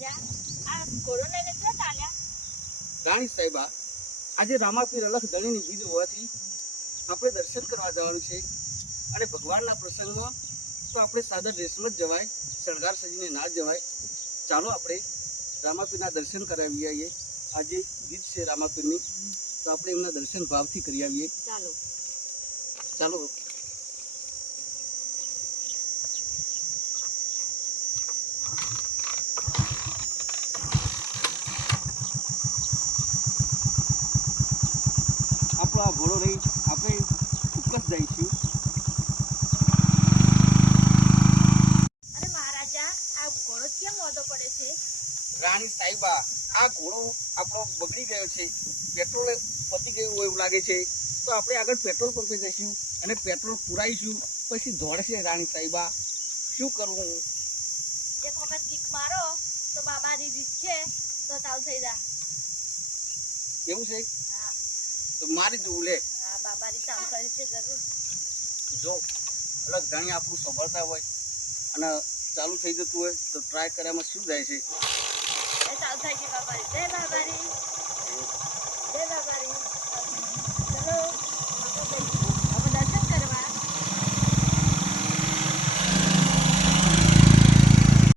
મહારાજા આ ઘોડો લઈને ક્યાં ચાલ્યા? રાણી સાહેબા, આજે રામાપીર અલખ ધણીની વિધિ હોવાથી આપણે દર્શન કરવા જવાનું છે અને ભગવાનના પ્રસંગમાં તો આપણે સાદા ડ્રેસમાં જ જવાય, શણગાર સજીને ના જવાય. ચાલો આપણે રામાપીરના દર્શન કરાવી આવીએ. આજે ગીત છે રામાપીરની, તો આપણે એમના દર્શન ભાવથી કરી આવીએ. ચાલો ચાલો. આપણો આ ઘોડો રહી આપણે ચોક્કસ જઈશું. અરે મહારાજા આ ઘોડો કેમ મોદો પડે છે? રાણી સાહેબા, આ ઘોડો આપણો બગડી ગયો છે, પેટ્રોલ પતી ગયું હોય એવું લાગે છે. તો આપણે આગળ પેટ્રોલ પંપે જઈશું અને પેટ્રોલ પુરાઈશું, પછી દોડશે. રાણી સાહેબા, શું કરવું? એક વખત કિક મારો તો બાબાની રીત છે તો ચાલ થઈ જા. એવું છે? હા તો મારી જોવું લે. હા બાબાની ચાલ કરી છે જરૂર. જો અલગ જાણી આપણું સંભાળતા હોય અને ચાલુ થઈ જતું હોય તો ટ્રાય કર્યામાં શું જાય છે? ચાલ થઈ ગઈ બાબારી. જય બાબારી.